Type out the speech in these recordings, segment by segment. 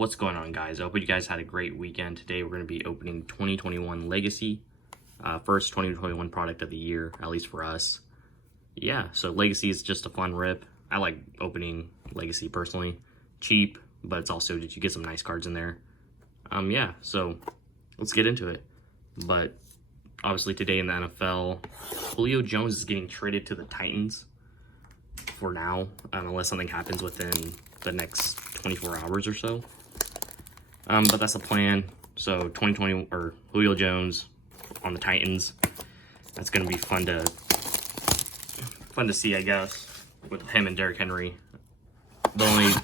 What's going on, guys? I hope you guys had a great weekend. Today we're going to be opening 2021 Legacy, first 2021 product of the year, at least for us. Yeah, so Legacy is just a fun rip. I like opening Legacy personally. Cheap, but it's also that you get some nice cards in there. Yeah, so let's get into it. But obviously today in the NFL, Julio Jones is getting traded to the Titans for now, unless something happens within the next 24 hours or so. But that's the plan. So 2020 or Julio Jones on the Titans. That's gonna be fun to see, I guess, with him and Derrick Henry. The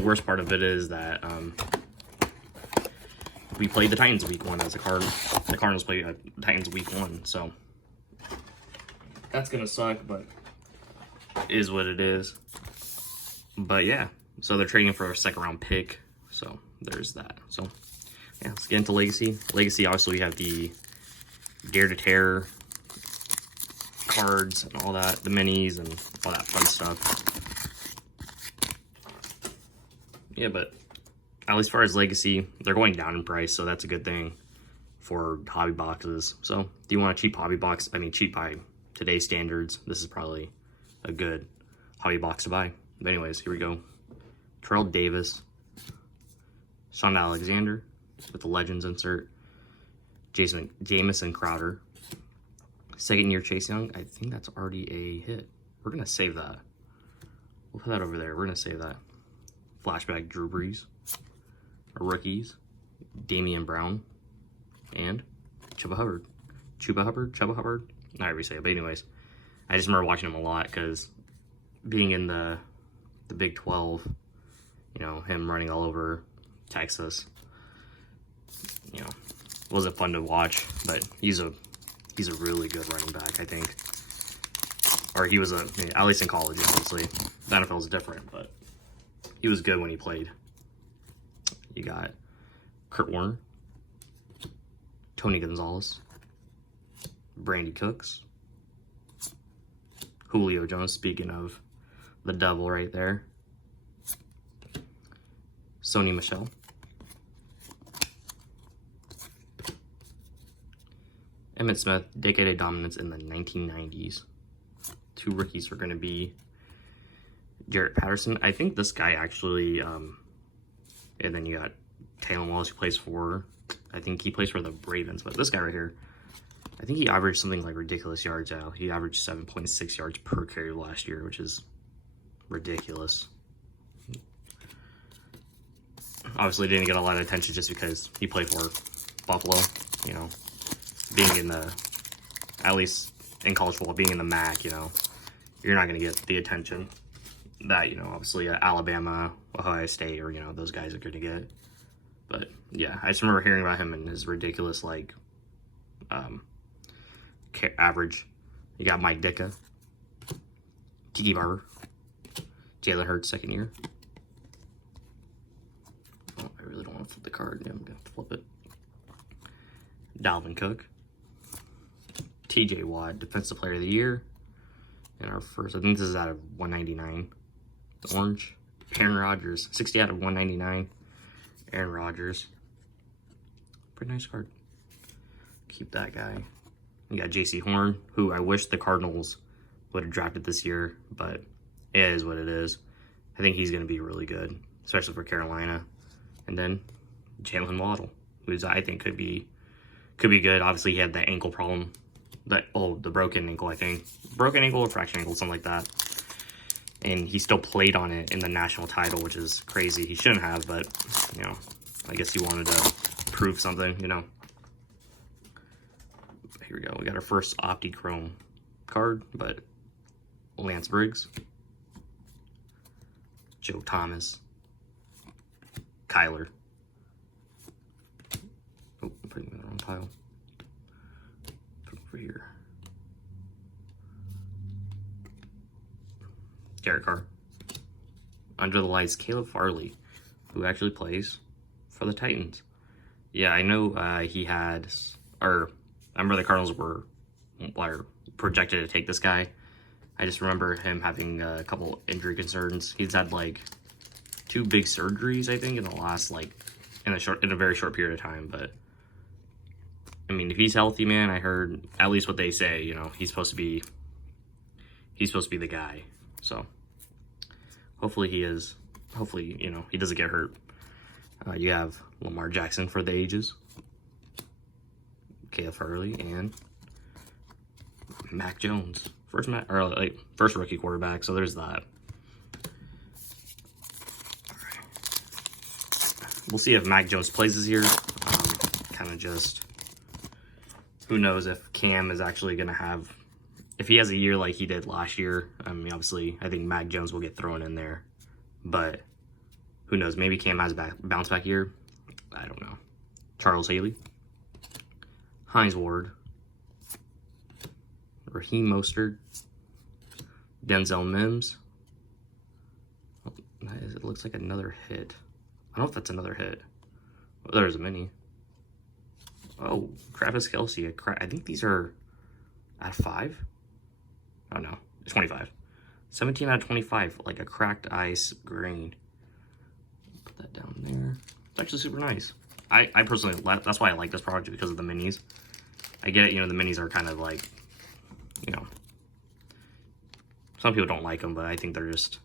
worst part of it is that we played the Titans week 1 as the Cardinals played the Titans week 1, so that's gonna suck, but it is what it is. But yeah, so they're trading for a second round pick, so there's that. So yeah, let's get into Legacy. Legacy, obviously we have the Dare to Tear cards and all that, the minis and all that fun stuff. Yeah, but at least as far as Legacy, they're going down in price, so that's a good thing for hobby boxes. So do you want a cheap hobby box? I mean, cheap by today's standards, this is probably a good hobby box to buy. But anyways, here we go. Terrell Davis, Sean Alexander with the Legends insert, Jamison Crowder, second year Chase Young. I think that's already a hit. We're gonna save that. We'll put that over there. We're gonna save that. Flashback Drew Brees. Our rookies, Damian Brown and Chuba Hubbard. Chuba Hubbard. Not every say it, but anyways, I just remember watching him a lot because being in the Big 12, you know, him running all over Texas, you know, wasn't fun to watch, but he's a really good running back, I think. Or he was at least in college, obviously. The NFL is different, but he was good when he played. You got Kurt Warner, Tony Gonzalez, Brandy Cooks, Julio Jones, speaking of the devil right there, Sony Michel, Emmitt Smith, decade of dominance in the 1990s. Two rookies are going to be Jarrett Patterson. I think this guy actually, and then you got Taylor Wallace, who plays for, I think he plays for the Ravens, but this guy right here, I think he averaged something like ridiculous yards out. He averaged 7.6 yards per carry last year, which is ridiculous. Obviously didn't get a lot of attention just because he played for Buffalo, you know, being in the, at least in college football, being in the MAC, you know, you're not going to get the attention that, you know, obviously Alabama, Ohio State, or, you know, those guys are going to get. But yeah, I just remember hearing about him and his ridiculous, like, average. You got Mike Ditka, Tiki Barber, Jalen Hurts, second year. Oh, I really don't want to flip the card. Yeah, I'm going to have to flip it. Dalvin Cook, TJ Watt, Defensive Player of the Year. And our first, I think this is out of 199. The orange. Aaron Rodgers, 60 out of 199. Aaron Rodgers. Pretty nice card. Keep that guy. You got JC Horn, who I wish the Cardinals would have drafted this year, but it is what it is. I think he's going to be really good, especially for Carolina. And then Jalen Waddle, who I think could be good. Obviously, he had the ankle problem. The broken ankle, I think. Broken ankle or fractured ankle, something like that. And he still played on it in the national title, which is crazy. He shouldn't have, but, you know, I guess he wanted to prove something, you know. Here we go. We got our first Opti-Chrome card, but Lance Briggs, Joe Thomas, Kyler. Oh, I'm putting it in the wrong pile. Put it over here. Derek Carr. Under the Lights, Caleb Farley, who actually plays for the Titans. Yeah, I know he had, or I remember the Cardinals were projected to take this guy. I just remember him having a couple injury concerns. He's had like 2 big surgeries, I think, in the last, like, in a very short period of time. But I mean, if he's healthy, man, I heard at least what they say, you know, he's supposed to be the guy. So hopefully he is. Hopefully, you know, he doesn't get hurt. You have Lamar Jackson for the ages, Caleb Hurley, and Mac Jones, first rookie quarterback. So there's that. We'll see if Mac Jones plays this year. Kind of just, who knows if Cam is actually going to have, if he has a year like he did last year. I mean, obviously, I think Mac Jones will get thrown in there. But who knows? Maybe Cam has a bounce back year. I don't know. Charles Haley, Hines Ward, Raheem Mostert, Denzel Mims. Oh, it looks like another hit. I don't know if that's another hit. Oh, there's a mini. Oh, Travis Kelce. I think these are out of 5. Oh no, it's 25. 17 out of 25, like a cracked ice green. Put that down there. It's actually super nice. I personally, that's why I like this product, because of the minis. I get it, you know, the minis are kind of like, you know, some people don't like them, but I think they're just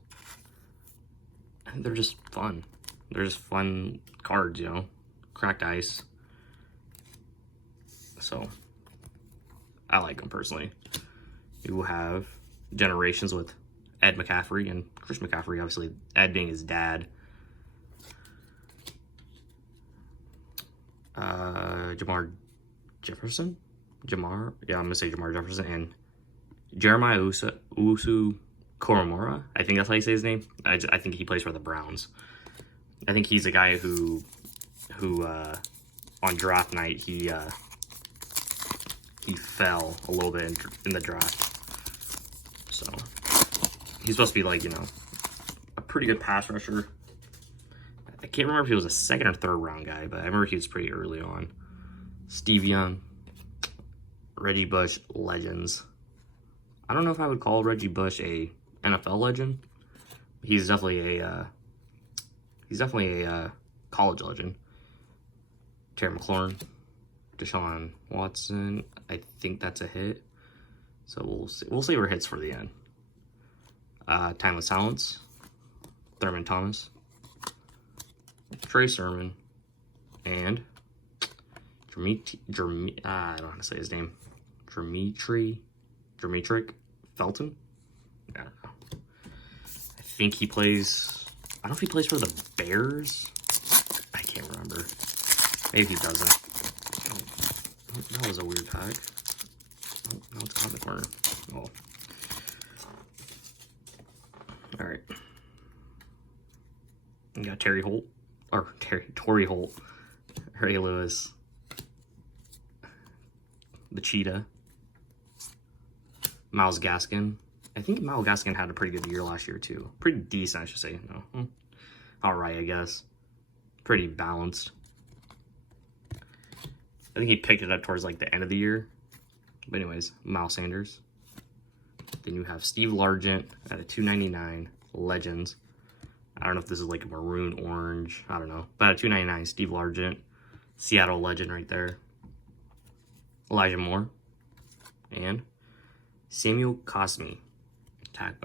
fun. They're just fun cards, you know, cracked ice. So I like them personally. You have Generations with Ed McCaffrey and Chris McCaffrey, obviously Ed being his dad. Jamar Jefferson? Yeah, I'm going to say Jamar Jefferson. And Jeremiah Usu Koromora. I think that's how you say his name. I think he plays for the Browns. I think he's a guy who on draft night, he fell a little bit in the draft. So he's supposed to be, like, you know, a pretty good pass rusher. I can't remember if he was a 2nd or 3rd round guy, but I remember he was pretty early on. Steve Young, Reggie Bush, legends. I don't know if I would call Reggie Bush a NFL legend. He's definitely a college legend. Terry McLaurin, Deshaun Watson. I think that's a hit. So we'll see where hits for the end. Timeless Talents, Thurman Thomas, Trey Sermon, and I don't know how to say his name. Demetric Felton? I don't know. I think he plays, I don't know if he plays for the Bears. I can't remember. Maybe he doesn't. Oh, that was a weird pack. Oh, now it's caught in the corner. Oh. Alright. You got Torrey Holt, Ray Lewis, the Cheetah, Myles Gaskin. I think Myles Gaskin had a pretty good year last year too. Pretty decent, I should say. No, alright, I guess. Pretty balanced. I think he picked it up towards like the end of the year. But anyways, Miles Sanders. Then you have Steve Largent at a 299, Legends. I don't know if this is like a maroon orange. I don't know. But at a 299, Steve Largent, Seattle legend right there. Elijah Moore. And Samuel Cosmi.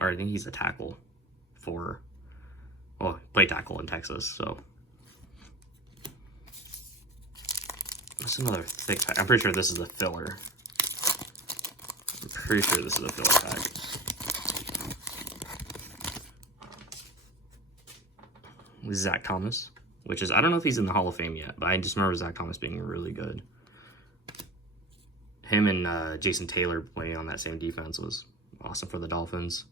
Or I think he's a tackle for, well, play tackle in Texas. So that's another thick pack. I'm pretty sure this is a filler. I'm pretty sure this is a filler pack. Zach Thomas, which is, I don't know if he's in the Hall of Fame yet, but I just remember Zach Thomas being really good. Him and Jason Taylor playing on that same defense was awesome for the Dolphins.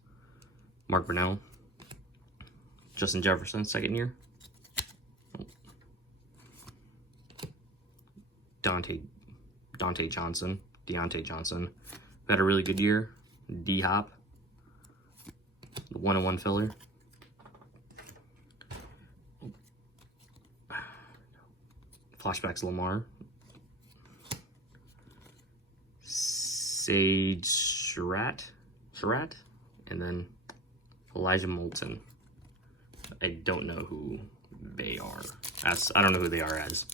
Mark Brunell. Justin Jefferson, 2nd year. Deontay Johnson. Had a really good year. D-Hop. The 1-on-1 filler. Flashbacks Lamar. Sage Surratt. And then Elijah Moulton. I don't know who they are. I don't know who they are as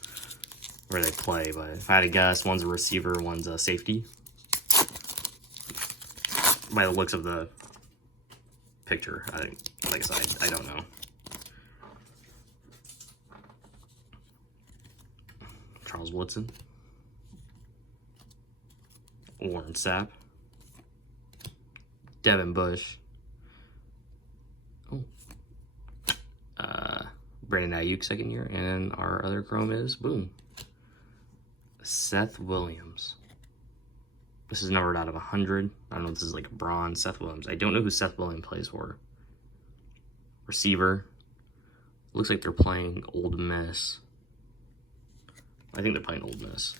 where they play, but if I had to guess, one's a receiver, one's a safety. By the looks of the picture, like I said, I don't know. Charles Woodson, Warren Sapp, Devin Bush, Brandon Ayuk second year, and our other Chrome is, boom, Seth Williams. This is numbered out of 100. I don't know if this is like a bronze. Seth Williams. I don't know who Seth Williams plays for. Receiver. Looks like they're playing Old Miss. I think they're playing Old Miss.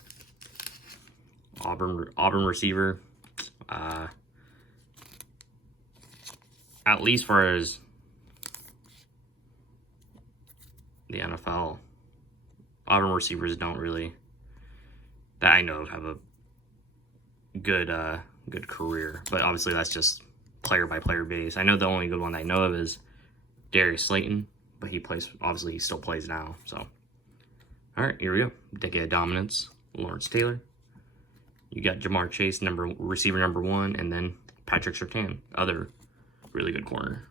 Auburn receiver. At least far as the NFL, Auburn receivers don't really, that I know of, have a good career. But obviously that's just player by player base. I know the only good one I know of is Darius Slayton, but he still plays now. So, all right, here we go. Decade of dominance. Lawrence Taylor. You got Jamar Chase, receiver number 1, and then Patrick Surtain, other really good corner.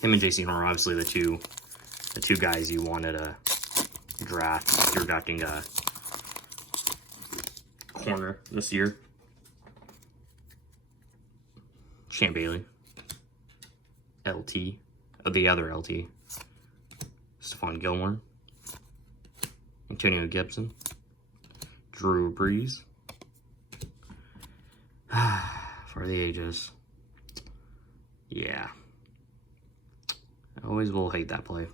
Him and JC Horner are obviously the two guys you wanted to draft if you're drafting a corner this year. Champ Bailey, LT, the other LT, Stephon Gilmore, Antonio Gibson, Drew Brees, for the ages. Yeah. I always will hate that play.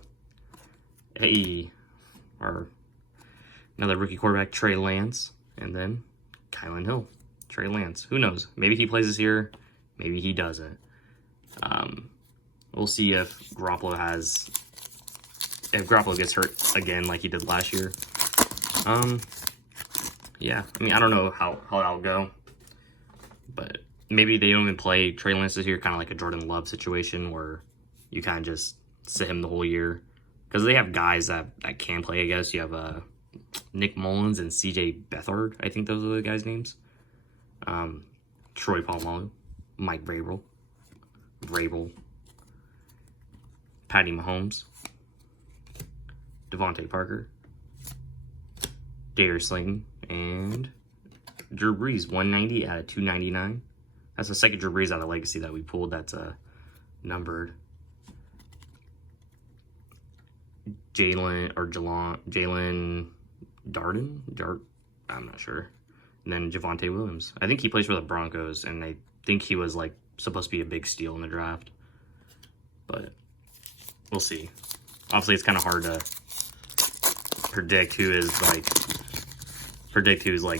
Hey, or another rookie quarterback, Trey Lance, and then Kylan Hill. Trey Lance. Who knows? Maybe he plays this year. Maybe he doesn't. We'll see if Garoppolo gets hurt again like he did last year. Yeah, I mean, I don't know how that'll go. But maybe they don't even play Trey Lance this year, kind of like a Jordan Love situation where you kind of just sit him the whole year. Because they have guys that can play, I guess. You have Nick Mullins and CJ Beathard. I think those are the guys' names. Troy Polamalu, Mike Vrabel, Patty Mahomes, Devontae Parker, Darius Slayton, and Drew Brees, 190 out of 299. That's the second Drew Brees out of Legacy that we pulled. That's numbered. Jalen Darden? I'm not sure. And then Javante Williams. I think he plays for the Broncos, and I think he was like supposed to be a big steal in the draft. But we'll see. Obviously, it's kind of hard to predict who's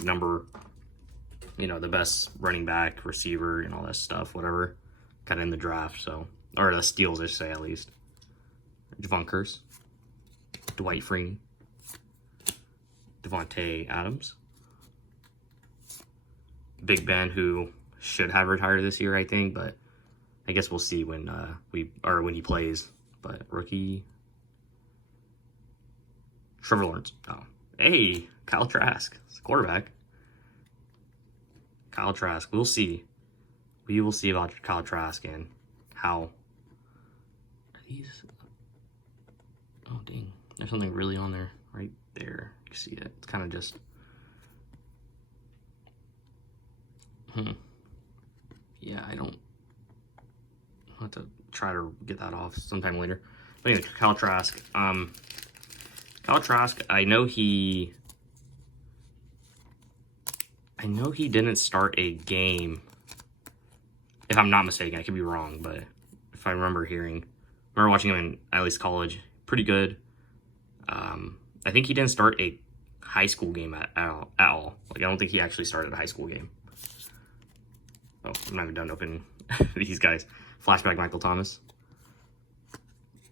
number, the best running back, receiver, and all that stuff, whatever, kind of in the draft. So, or the steals, I should say, at least. Javon Curse, Dwight Freeney, Devontae Adams, Big Ben, who should have retired this year, I think, but I guess we'll see when he plays. But rookie Trevor Lawrence. Oh, hey, Kyle Trask, quarterback. Kyle Trask. We'll see. We will see about Kyle Trask and how are these. Oh dang! There's something really on there right there. You can see it. It's kind of just. Yeah, I'll have to try to get that off sometime later. But anyway, Kyle Trask. Kyle Trask, I know he didn't start a game. If I'm not mistaken, I could be wrong, but if I remember watching him in at least college, pretty good. I think he didn't start a high school game at all. Like, I don't think he actually started a high school game. Oh, I'm not even done opening these guys. Flashback Michael Thomas.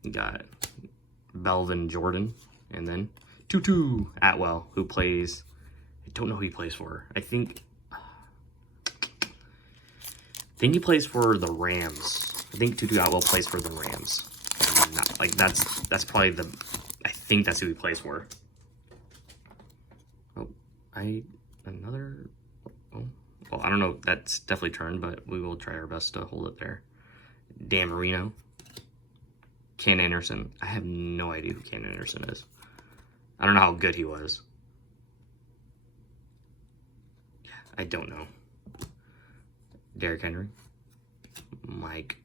You got Belvin Jordan. And then Tutu Atwell, who plays, I don't know who he plays for. I think he plays for the Rams. I think Tutu Atwell plays for the Rams. I'm not Like, that's probably the... I think that's who he plays for. Oh, another... Oh, well, I don't know. That's definitely turned, but we will try our best to hold it there. Dan Marino. Ken Anderson. I have no idea who Ken Anderson is. I don't know how good he was. I don't know. Derrick Henry. Mike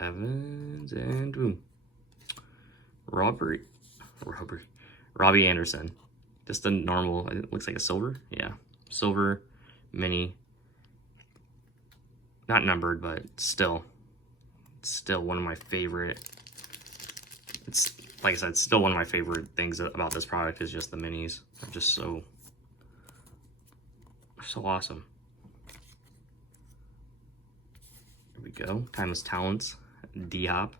Evans. And boom. Robbie Anderson. Just a normal, it looks like a silver. Yeah. Silver, mini. Not numbered, but still one of my favorite. It's, like I said, still one of my favorite things about this product is just the minis. They're just so awesome. Here we go. Timeless Talents. D-Hop.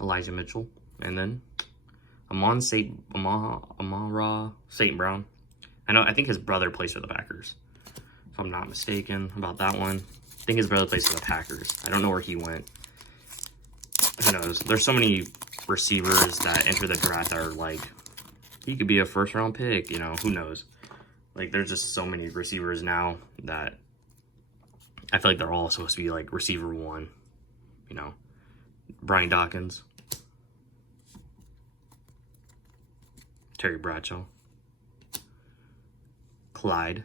Elijah Mitchell. And then Amara St. Brown. I think his brother plays for the Packers. If I'm not mistaken about that one. I think his brother plays for the Packers. I don't know where he went. Who knows? There's so many receivers that enter the draft that are like, he could be a first round pick, you know, who knows? Like, there's just so many receivers now that I feel like they're all supposed to be like receiver one, you know. Brian Dawkins. Terry Bradshaw. Clyde.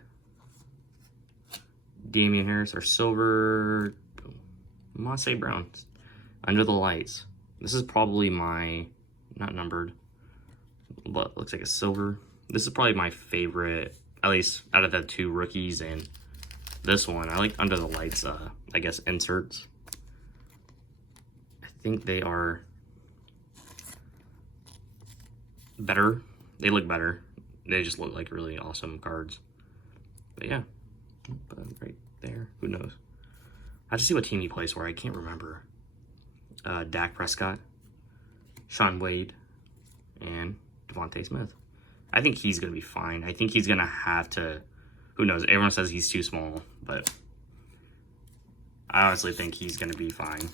Damian Harris, our silver. Mosse Brown. Under the Lights. This is probably my, not numbered, but looks like a silver. This is probably my favorite, at least out of the two rookies and this one. I like Under the Lights, I guess, inserts. I think they are better. They look better. They just look like really awesome cards. But yeah, right there. Who knows? I have to see what team he plays for. I can't remember. Dak Prescott, Sean Wade, and Devontae Smith. I think he's going to be fine. I think he's going to have to... Who knows? Everyone says he's too small, but I honestly think he's going to be fine.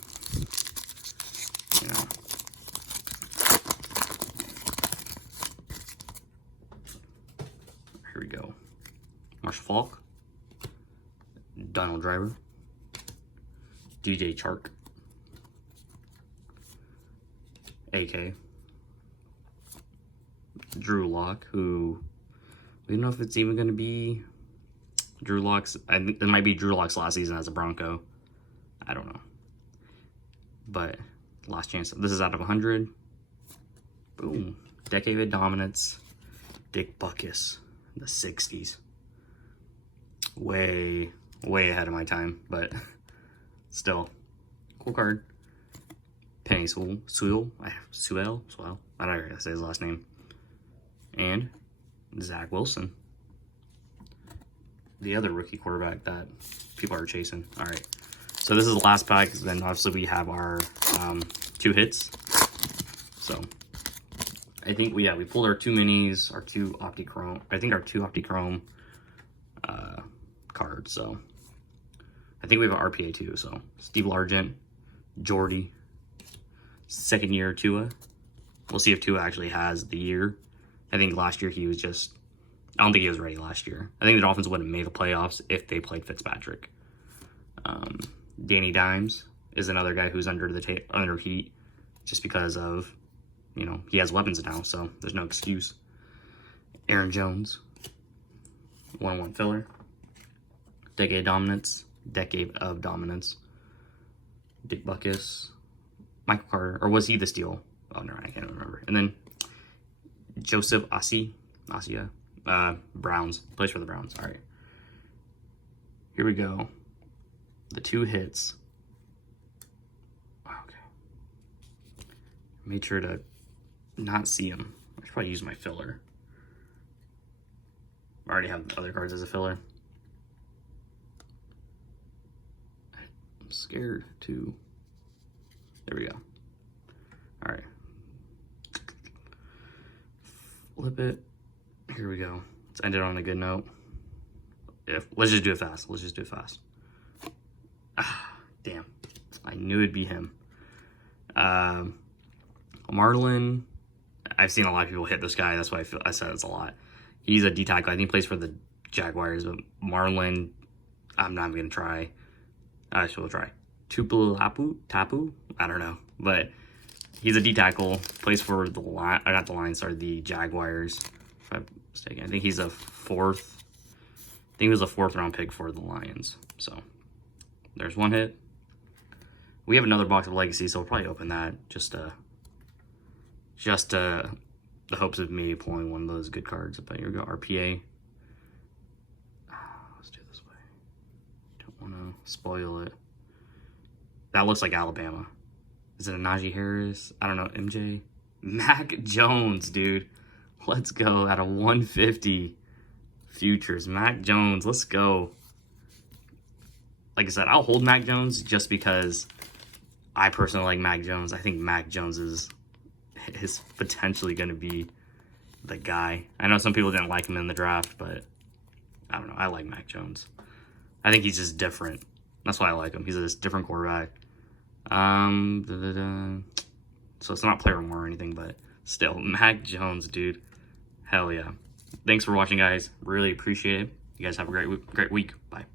You know. Here we go. Marshall Faulk. Donald Driver. DJ Chark. AK. Drew Lock, who we don't know if it's even going to be Drew Lock's. I think it might be Drew Lock's last season as a Bronco. I don't know. But last chance. This is out of 100. Boom. Decade of Dominance. Dick Butkus. The 60s. Way ahead of my time, but still. Cool card. Penny Sewell. I don't know how to say his last name. And Zach Wilson. The other rookie quarterback that people are chasing. All right. So this is the last pack. Then obviously we have our 2 hits. So I think we pulled our 2 minis, our 2 Optichrome. I think our 2 Optichrome cards. So I think we have an RPA too. So Steve Largent, Jordy, second year Tua. We'll see if Tua actually has the year. I think last year he was just... I don't think he was ready last year. I think the Dolphins would have made the playoffs if they played Fitzpatrick. Danny Dimes is another guy who's under heat just because of, you know, he has weapons now, so there's no excuse. Aaron Jones, 1-1 filler. Decade of Dominance. Dick Butkus. Michael Carter, or was he the steal? Oh, no, I can't remember. And then Joseph Asia, Browns, plays for the Browns. All right. Here we go. The 2 hits. Okay. Made sure to not see them. I should probably use my filler. I already have other cards as a filler. I'm scared to... There we go. All right. Flip it. Here we go. Let's end it on a good note. Let's just do it fast. Ah, damn. I knew it'd be him. Marlon, I've seen a lot of people hit this guy. That's why I said it's a lot. He's a D tackle. I think he plays for the Jaguars, but Marlon, I'm not going to try. I will try. Tapu? I don't know. But he's a D tackle. Plays for the not the Lions, sorry, the Jaguars. If I'm mistaken. I think he's a fourth. I think he was a 4th round pick for the Lions. So there's one hit. We have another box of Legacy, so we'll probably open that just the hopes of me pulling one of those good cards. But here we go, RPA. Let's do it this way. Don't want to spoil it. That looks like Alabama. Is it a Najee Harris? I don't know. MJ? Mac Jones, dude. Let's go out of 150 futures. Mac Jones, let's go. Like I said, I'll hold Mac Jones just because I personally like Mac Jones. I think Mac Jones is potentially going to be the guy. I know some people didn't like him in the draft, but I don't know. I like Mac Jones. I think he's just different. That's why I like him. He's a different quarterback. So it's not player more or anything, but still, Mac Jones, dude. Hell yeah. Thanks for watching, guys. Really appreciate it. You guys have a great week. Bye.